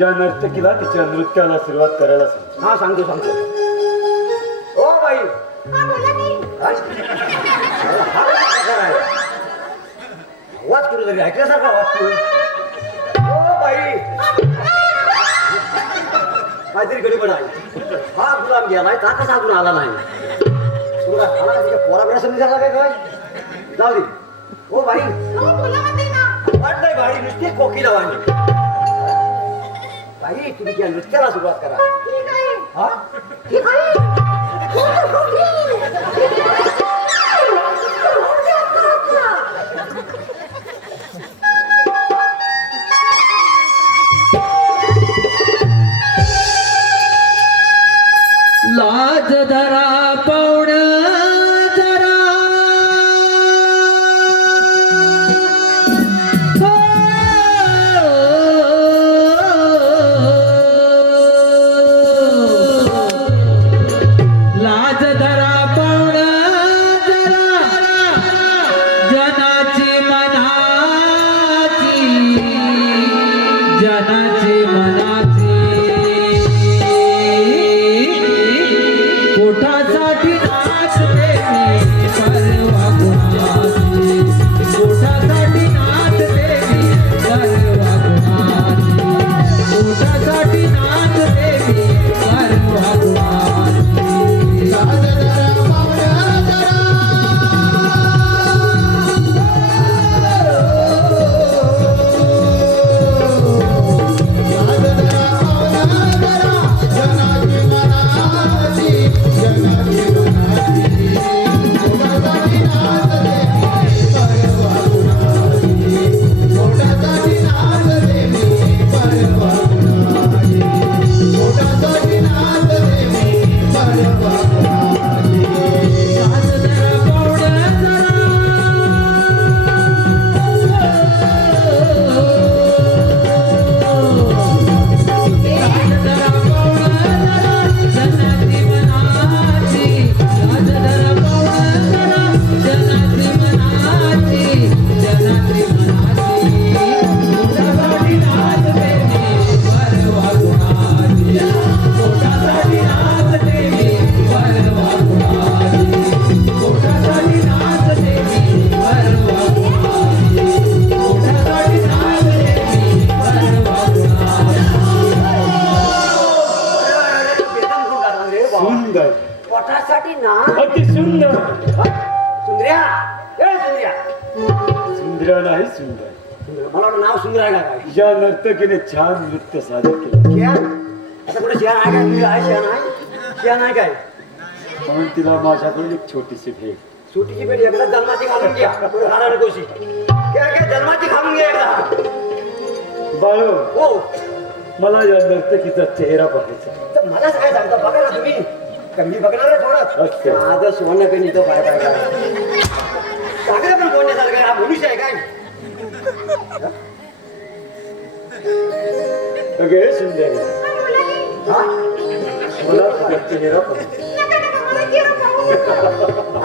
या नर्तकीला तिच्या नृत्याला सुरुवात करायला सांग. हा सांगतो ओ बाई आवाज करू तरी ऐकल्यासारखा वाटतो. ओ बाई काहीतरी गडबड आहे. हा गुलाम गेलाय का कसा अजून आला नाही. तुला आला का तिच्या पोराकडे समजा झाला काय जाऊ दे. ओ बाई वाट नाही बाई नुसती कोकिला वाणी. बाई तुम्ही त्या नृत्याला सुरुवात करा. हा लाज धरा पाहुण धरा हो. लाज धरा पाहुण धरा जनाची मनाची जनाची मनाची पोटासाठी नाचते मी परवा गुणाची. पोटासाठी नाचते मी परवा गुणाची. पोटासाठी नाचते मी परवा गुणाची. लाज धरा पाहुणा धरा. लाज धरा पाहुणा धरा. जनाची मनाची जनाची मनाची. पोटासाठी नाचते मी परवा गुणाची. पोटासाठी नाचते मी परवा गुणाची. पोटासाठी नाचते मी परवा गुणाची. लाज धरा पाहुण धरा. लाज धरा पाहुण धरा जनाची मनाची. लाज धरा पाहुण धरा जनाची मनाची जनाची मनाची. पोटासाठी नाचते मी परवा गुणाची. पोटासाठी नाचते मी परवा गुणाची. पोटासाठी नाचते मी परवा गुणाची. पोटासाठी नाचते मी परवा गुणाची. बेदम खूप गाणं रे बाबा. सुंदर, पोटासाठी ना अति सुंदर. सुंदर्या ए सुंदर्या. सुंदर नाही सुंदर. मला वाटलं नाव सुंदर आहे का काय. या नर्तकीने छान नृत्य सादर केलं शियान आता कुठे शियान आहे काय. तुम्ही आहे शियान आहे शियान आहे काय. म्हणून तिला माझ्याकडून एक छोटीशी भेट. सुटीची पेटी एकदा जन्माची घालून घ्या. पुढे घाला नकोशी काय जन्माची घालून घ्या एकदा. बाळो, हो मला या नर्तकीचा चेहरा बघायचा. तर मलाच काय सांगता बघा ना तुम्ही. का मी बघणार आहे थोडं. असं. आज सोनं कधी तो पाय पाय काय सांगा पण कोणत्यासारखं आहे. हा मनुष्य आहे काय. अगे सुंदर, हा मला तुझा चेहरा बघायचा.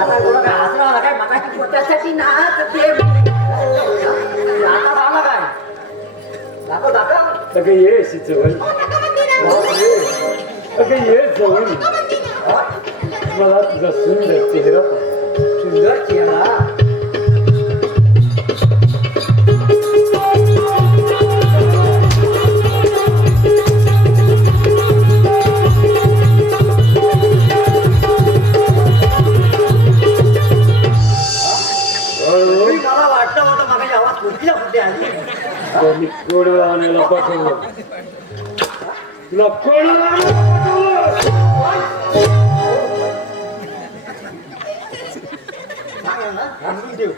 आता थोडं काय हसरा आला काय. मला पोटासाठी नाचते. आता आला काय दाखव दाखव. अगं ये अशी जवळ. अगं ये जवळ. मला तुझा सुंदर चेहरा बघायचा. सुंदर चेहरा. बाळो, मला वाटलं होतं माझी आवाज कुठल्या कुठे आली. त्यांनी कोणाला आणायला पाठवलं. तुला कोणाला आणायला पाठवलं? सांगून देऊ.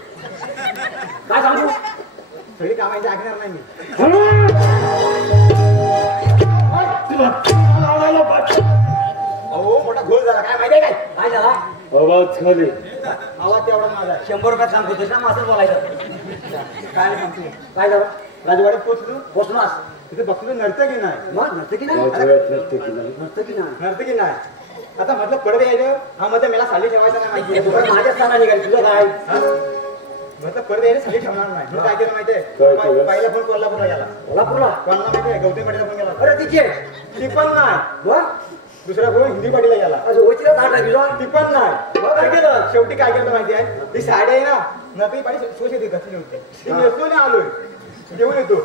काय सांगू सगळी कामाची ऐकणार नाही मी. तुला कोणाला आणायला पाठवलं? अहो मोठा घोळ झाला काय माहिती आहे काय. काय झाला आवाज खाली. आवाज तेवढा माझा 100 रुपयात काम करतोस ना माझं बोलायचं. काय सांगतो काय झालं. राजवाड्यात पोचलोस तिथे बघतो नर्तकी नाही. मग नर्तकी नाही. राजवाड्यात नर्तकी नाही. नर्तकी नाही. नर्तकी नाही. आता म्हटलं पडदे यायचं. हा मध्ये मला साली ठेवायचा नाही माहिती. माझ्या स्थानाने काय तुझं काय. म्हटलं परत यायला सगळी ठेवणार नाही मग काय केलं माहितीये काय केलं? पहिला फोन कोल्हापूरला गेला कोल्हापूरला कोणाला माहितीये गौतमी पाटीलला फोन गेला अरे तिचे ती पण नाही मग दुसरा फोन हिंदी पाटीलला गेला असं ओचिला ताट लागला ती पण नाही मग काय केलं शेवटी काय केलं माहिती आहे ती साडी आहे ना नकली पाणी सोशेती घातली होती ती नेसलो नाही आलोय घेऊन येतो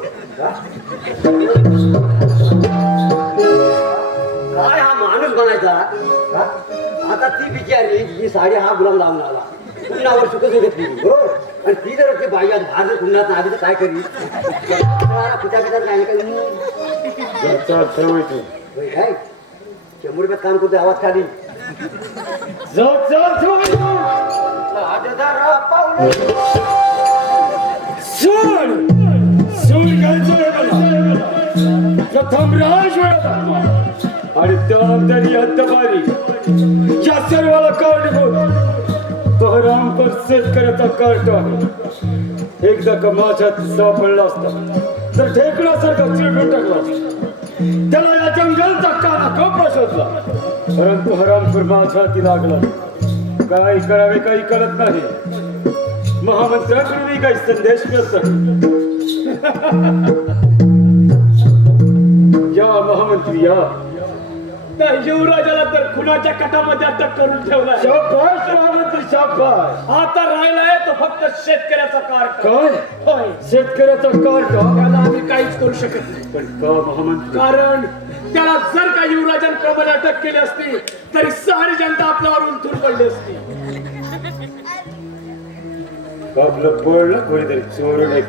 काय हा माणूस बनायचा हा? आता ती बिचारी ही साडी हा गुलाम लावून आला पुन्हावर सुखच घेतली हो आणि ती जर ते बाई आज बाहेर पुन्हा आधी तर काय करी पिता पिता काय काय चल ठेव तू काय 100 रुपयात काम करतोय आवाज खाली चल ठेव तू सोड घ्यायचं प्रथम राज आणि त्यानंतर ही हद्दपारी या सर्वाला कारणीभूत तो हरामखोर शेतकऱ्याचा कार्ट आहे एकदा का माझ्यात सापडला असता तर ढेकणासारखा चिरडून टाकला असता. त्याला या जंगलचा काना कपडा शोधला परंतु हरामखोर माझ्या हाती लागला काय करावे काही कळत नाही महामंत्र्याकडूनही काही संदेश मिळत या महामंत्री या त्या युवराजाला तर खुनाच्या कटामध्ये अटक करून ठेवलाय शाबास महामंत्री शाबास आता राहिलाय तो फक्त शेतकऱ्याचा कार्ट काय होय शेतकऱ्याचा कार्ट त्याला आम्ही काहीच करू शकत नाही पण का महामंत्री कारण त्याला जर का युवराजांप्रमाणे अटक केली असती तरी सारी जनता आपल्यावर उलटून पडली असती आपलं पडलं कोणीतरी चोरून एक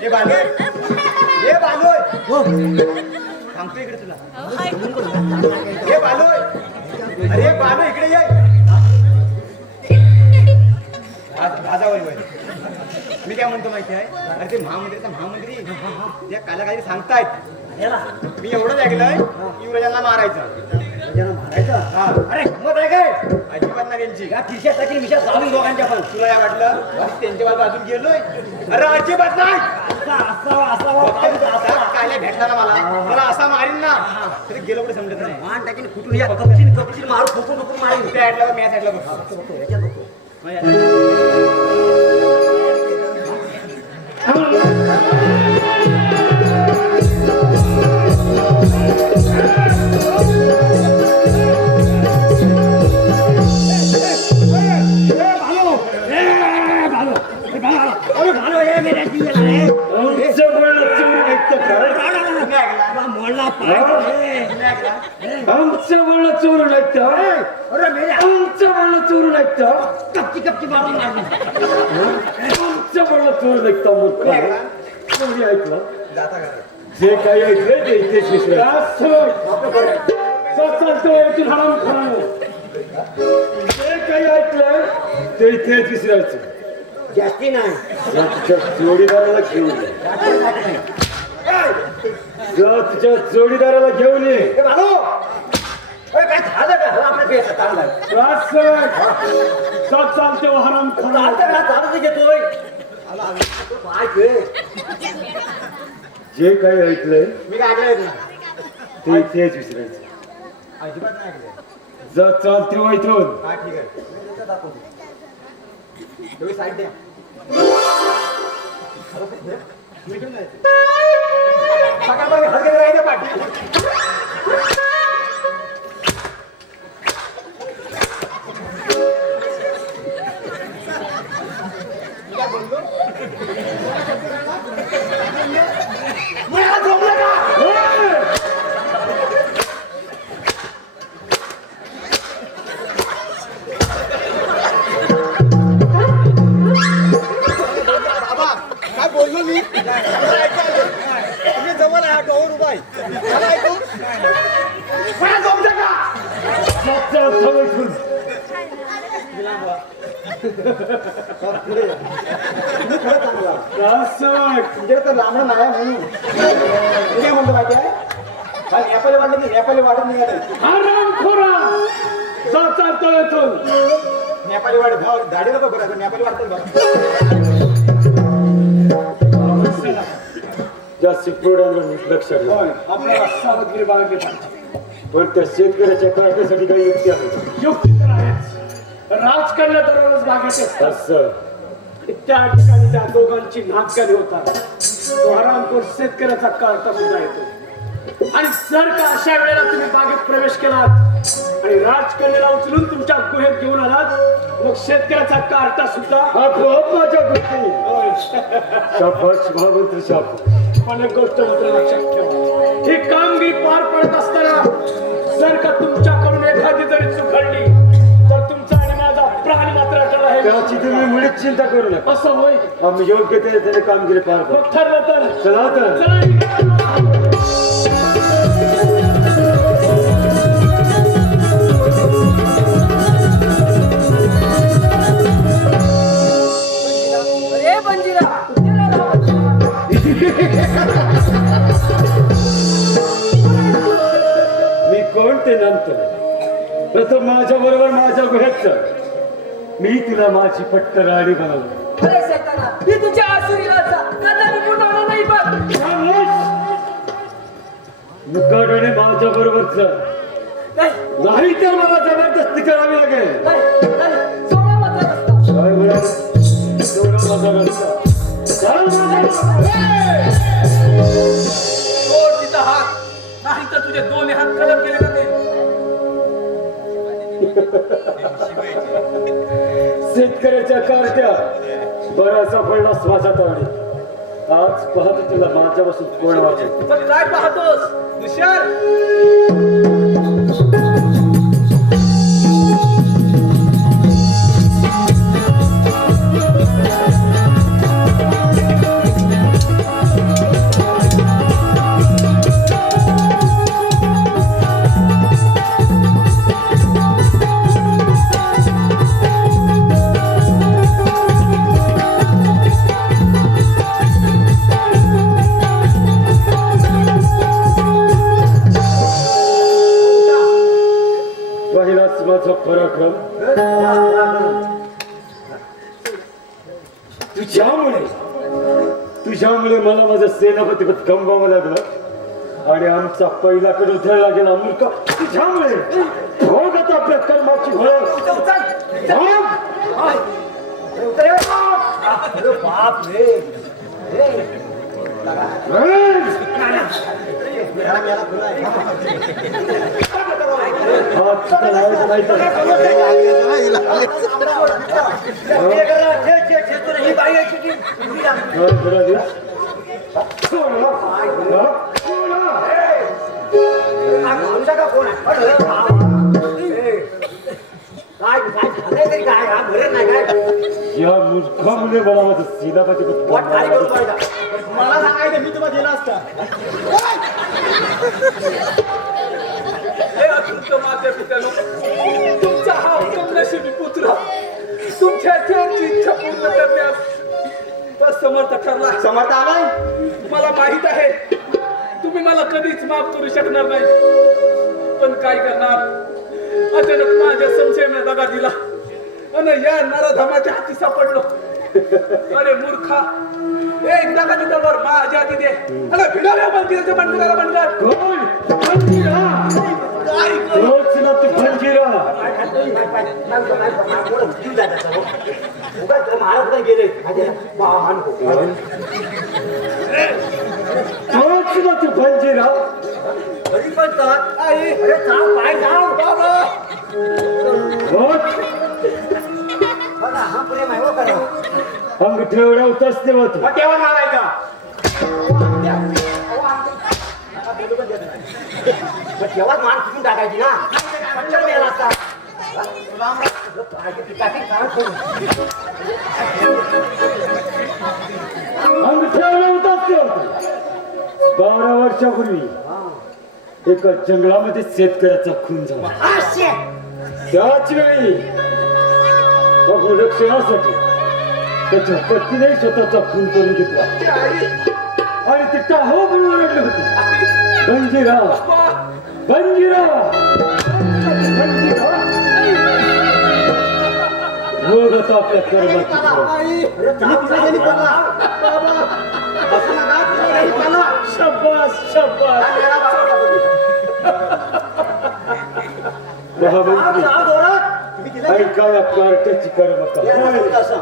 हे बालोय हे बालोय सांगतो इकडे तुला हे बालोय अरे बालो इकडे ये भाजावर मी काय म्हणतो माहिती आहे अरे ते महामंत्री त्या काला काही सांगतायत मी एवढंच ऐकलंय युवराजांना मारायचं हा अरे मग आहे काय अजिबात नाही त्यांची या खिशासाठी विषय चालू दोघांच्या पण तुला काय वाटलं अरे त्यांच्या बाजू अजून गेलोय अरे अजिबात नाही काय भेटला ना मला असा मारीन ना तरी गेलो कुठे समजत नाही मान टाकीन फुटून या कपशील मारू फुकून मारीन त्या ऍडला मी ऍडला बघतो आमचं वळण चोरून ऐकतं आमचं वळण चोरून ऐकतं कपची मारून मारली आमचं वळण चोरून ऐकतं मूर्ख कोणी ऐकलं जाता का जे काही ऐकलं ते इथेच विसरायचं जे काही ऐकलं ते इथेच विसरायचं जास्ती नाही तुझ्या जोडीदाराला घेऊन ये जा तुझ्या जोडीदाराला घेऊन ये काय झालं का आपल्या बेस चालते हराम चालत घेतोय जे काही ऐकलंय मी काय ऐकलंय ते इथेच विसरायचं अजिबात नाही ऐकलंय जा चालते इथून हा ठीक आहे दाखवतो तेवढी साईड द्या मी घेऊन जायचं सकाळपर्यंत घर गेलं राहिलं पाठी काय बोललो मी तुम्ही जवळ आहे डोवर उभा आहे मला ऐकू मला झोपते का इथून तुमच्या तर लांबणं नाही म्हणून मी काय म्हणतो माहिती आहे हा नेपाळी वाढलं की नेपाळी वाढत निघाले चालतो इथून नेपाळी वाढ भाव गाडी नको बरं नेपाळी वाढतात बरं त्या चिपळूणवर लक्ष ठेवा. होय आपल्याला सावधगिरी बाळगली पाहिजे. पण त्या शेतकऱ्याच्या काढण्यासाठी काही युक्ती आहे का? युक्ती तर आहेच. राजकारण दररोज बागेचे असं त्या ठिकाणी त्या दोघांची नाटकाली होतात. तो हरामखोर शेतकऱ्याचा कार्टा सुद्धा येतो. आणि जर का अशा वेळेला तुम्ही बागेत प्रवेश केलात आणि राजकन्याला उचलून तुमच्या गुहेत घेऊन आलात, मग शेतकऱ्याचा कार्टा सुद्धा आपोआप माझ्या गोष्टी. शाबास महामंत्री शाबास. पण एक गोष्ट मात्र लक्षात ठेवा, ही कामगिरी पार पडत असताना जर का तुमच्याकडून एखादी जरी चूक घडली तर तुमचा आणि माझा प्राण मात्र अटळ आहे. त्याची तुम्ही मुळीच चिंता करू नका. असं होय. आम्ही योग्य त्याने कामगिरी पार पाडू. मग ठरलं तर चला तर. चला. अरे बंजिरा मी कोण ते नंतर. प्रथम माझ्या बरोबर माझ्या गुहेत चल. मी तुला माझी पट्ट राणी बनवली. अरे सैताना मी तुझ्या आसुरीलाचा कदापि पूर्ण होणार नाही बघ. मुकाट्याने माझ्या बरोबर चल. नाही नाही तर मला जबरदस्ती करावी लागेल. नाही नाही सोडा माझा रस्ता. काय म्हणाल? तेवढा माझा रस्ता. चल माझ्या बरोबर. सोड तिचा हात, नाही तर तुझे दोन्ही हात कलम केले जातील. शेतकऱ्याच्या कार्ट्या बराचसा पडला श्वासात आली. आज पाहतो तुला माझ्यापासून कोण वाचेल. पण काय पाहतोस हुशार? पहिलाच माझा पराक्रम तुझ्यामुळे मला माझं सेनापतीपद गमवावं लागलं आणि आमचा पहिला कडे उधळला गेला मूर्ख तुझ्यामुळे. भोग आता आपल्या कर्माची फळं. या मूर्खामुळे मला माझं सेनापती मला सांगायचं मी तुम्हाला दिला असता. हे अतृप्त माते पित्यानो, तुमचा हा कमनशिबी पुत्र तुमच्या देवाची इच्छा पूर्ण करण्यास समर्थ ठरला. समर्थ आलाय. मला माहित आहे तुम्ही मला कधीच माफ करू शकणार नाही, पण काय करणार, अचानक माझ्या संशयाने दगा दिला आणि या नराधमाच्या हाती सापडलो. अरे मूर्खा, एक दगा दिल्यावर माझ्या हाती दे आणि भिडाव्या मंदिराच्या मंदिराला बनणार. तोच ना तू खंजीरा. तोच ना तू खंजीरा. अंगठे उडवतच तेव्हा तू. तेव्हा मारायचा. तेव्हाच मान कुठून टाकायची ना पटकन मिळाला असता. अंगठे उडवतच तेव्हा तू. 12 वर्षापूर्वी एका जंगलामध्ये शेतकऱ्याचा खून झाला. त्याच वेळी रक्षणासाठी त्याच्या पत्नीने स्वतःचा खून करून घेतला आणि ते टाहो म्हणून ओरडले होते, बंजीरा बंजीरा बंजीरा. भोग आता आपल्या कर्माची फळं. असं नका, तुम्ही नाही पाहणार. शब्बास शब्बास काय वेळा बाबा महामंत्री राव दोरा, तुम्ही तिला ऐका या कार्टाची कर्मका याला सांगता असं.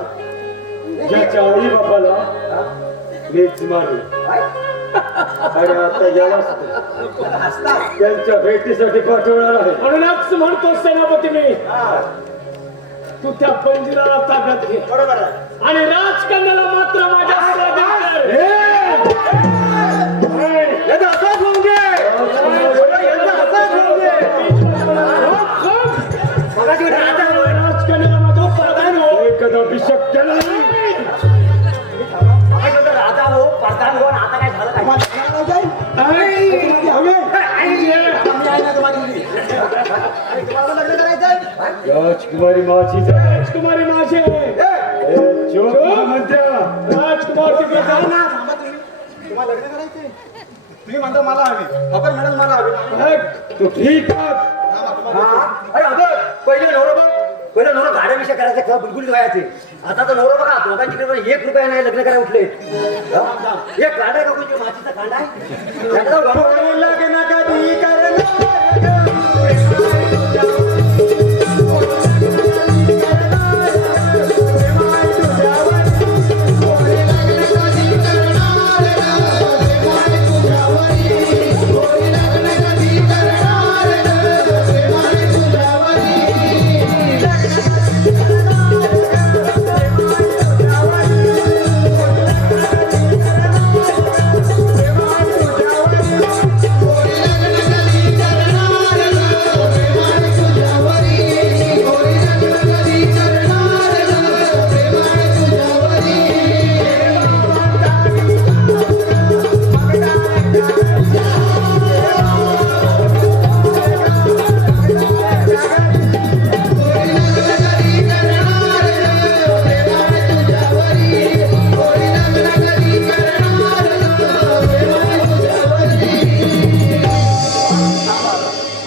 ज्याच्या आई बापाला मीच मारले काय? आणि आता याला हसता. त्यांच्या भेटीसाठी पाठवणार आहे. म्हणूनच म्हणतो सेनापती मी हा, तू त्या पंजिराला ताब्यात घे बरोबर आहे. आणि राजकन्याला मात्र माझ्या स्वाधीन कर. याचं असंच होऊन दे. याचं असंच होऊन दे. मगाशी राजा राजकन्याला माझ्या स्वाधीन हो. हे कदापि शक्य नाही. मगाशी होतं राजा हो, प्रधान हो, आणि आता काय झालं काय? तुम्हाला लग्न करायचंय? राजकुमारी माझीच आहे. राजकुमारी माझे हे जोग म्हणत्या राजकुमार तिकडे जा. थांबा तुम्ही. तुम्हाला लग्न करायचंय? तुम्ही म्हणता मला हवी. आपण मॅडम मला हवी. तू ठीक आहात. अरे अगं, पहिले नवरा बघ. पहिले नवरा गाड्याविषयी करायचं किंवा बुलबुली व्हायचे. आता तर नवरा बघा दोघांची पण 1 रुपया नाही लग्न करायला उठले. एक गाड्या का कोणती मातीचा कांदा आहे? त्याचा गणपती लग्न कधी करणार?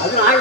अजून आहे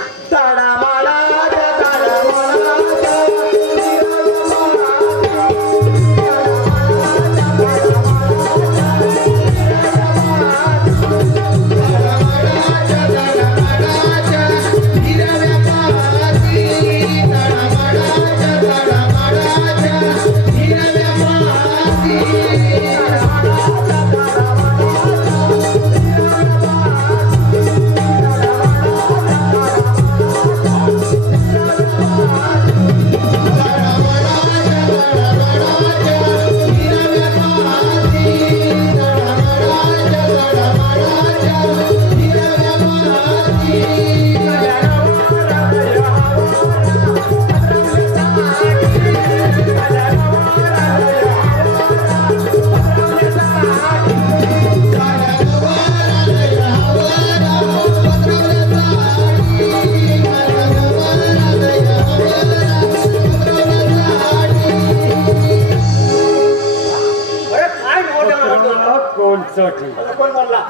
अरे काय पत्रोळा कोणसाठी कोण बोलला?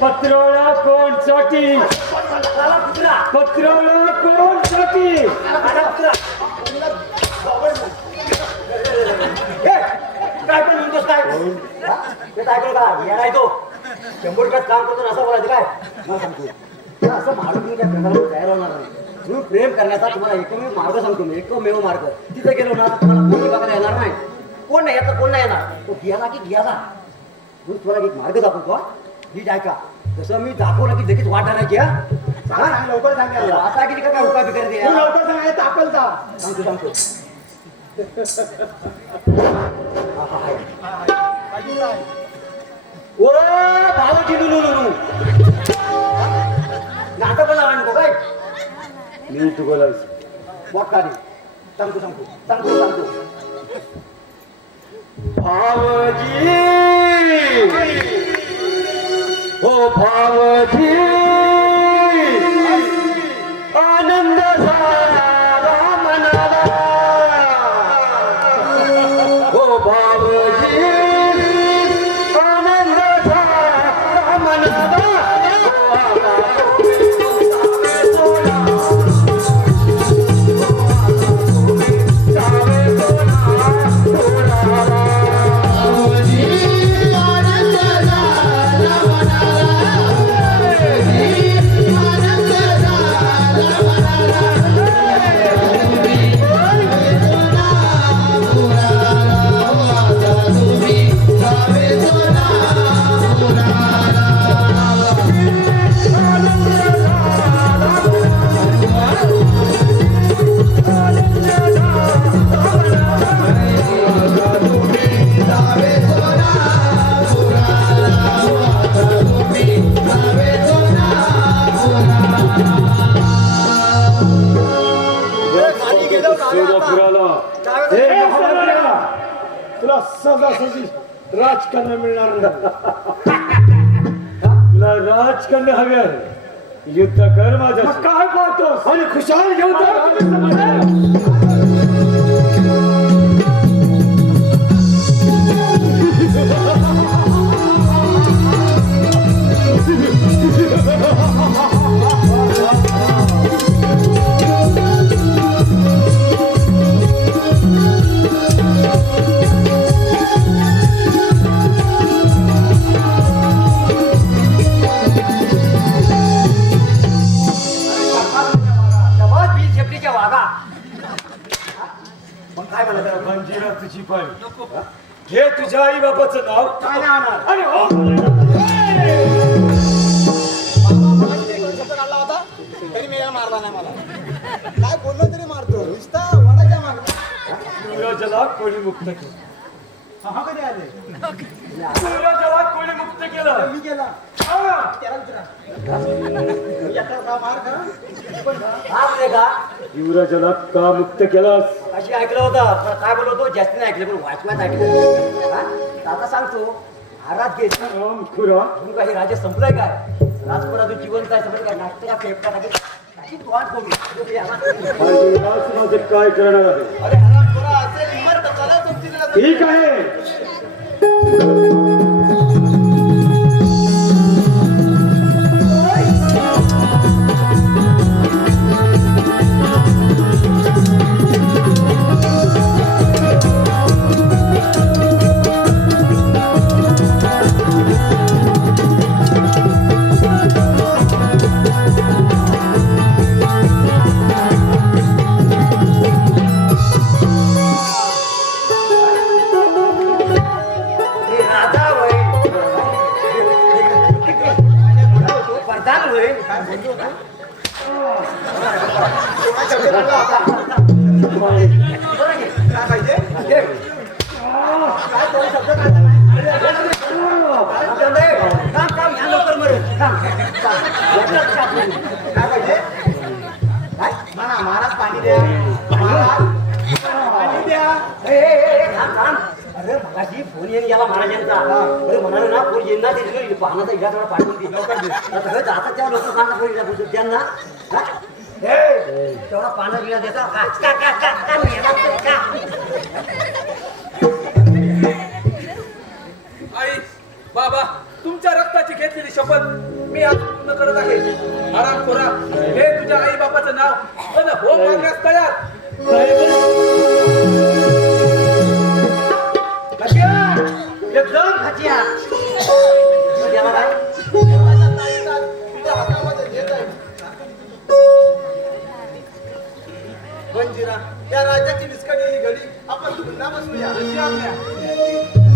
पत्रोळा कोणसाठी काला कुत्रा. पत्रोळा कोणसाठी काला कुत्रा. ए, काय पण म्हणतोस काय? हा? ते काय करू का? येणार तो 100 रुपयात काम करतो असं बोलायचं काय? मला सांगतो. हे असं मारून तुम्ही त्या प्रकाराला तयार होणार नाही. तुम्ही प्रेम करण्याचा तुम्हाला एकमेव मार्ग सांगतो मी, एकमेव मार्ग. तिथे गेलो ना तुम्हाला कोणी बघायला येणार नाही. कोण नाही येतं, कोण नाही येणार. तो गेला की गेला. म्हणून तुम्हाला एक मार्ग दाखवतो. नीट ऐका. जसं मी दाखवलं की लगेच वाट आणायची. लवकर सांगायला आता किती काय उपाय बिकर लवकर सांगायला तापल जा. सांगतो सांगतो. ओ भावची लुलू नाटक पण आणतो काय नीट बोलायचं. मोठा सांगतो सांगतो सांगतो सांगतो भावजी हो भावजी आनंद सारा मनाला हो भावजी आनंद सारा मनाला भावजी गेलो सोलापुराला डाव्या- ए, महाराजा! तुला सजासजी राजकारण मिळणार नाही. तुला राजकन्या हवे आहे युद्ध कर माझ्या काय पाहतोस आणि खुशाल घेऊन जा. डबल बिल शेपटीच्या वागा. मग काय म्हणत मंजिरा तुझी पाय हे तुझ्या आई बापाचं नाव काय नाही होणार. अरे हो काढला होता तरी मेळा मारला नाही मला. काय बोललो तरी मारतो नुसता वडाच्या मागला. युवराजाला कोणी मुक्त केलं हा कधी आले युवराजाला कोणी मुक्त केलं मी गेला त्याला विचारा. एका का मार का हा म्हणे का युवराजाला का मुक्त केलास अशी ऐकलं होतं पण काय बोलतो जास्ती नाही ऐकलं पण वाचवायचं ऐकलं. हा? आता सांगतो आरात घे राम खुरा म्हणून काही राजा संपलाय काय राजपुरातून जिवंत आहे समज काय नाटका फेपटा काही तोंड फोडली. माझे राज माझे काय करणार आहे अरे हराम खोरा असेल हिंमत तर चला तुमची त्याला. ठीक आहे हे राजा होय प्रधान होय काय पाहिजे काय दोन शब्द काय काम काम ह्या लवकर मरेल काम काय पाहिजे काय म्हणा महाराज पाणी द्या महाराज पाणी द्या. अरे मगाशी फोन येऊन गेला महाराजांचा अरे म्हणाले ना फोन येईन ना ते पाहण्याचा इजा थोडा पाठवून दे आता त्या लोकांना फोन इजा बोलतो त्यांना हा? तेवढा पाण्याचा इजा देता आई बाबा तुमच्या रक्ताची घेतलेली शपथ मी आज पूर्ण करत आहे. आराम खोरा हे तुझ्या आई बापाचं नाव पण हो मागण्यास तयार. एकदम खाचिया त्याला काय तुझ्या हातामध्ये घेत आहे. बंजिरा या राज्याची निष्कटलेली घडी आपण पुन्हा बसूया. अशी आज्ञा.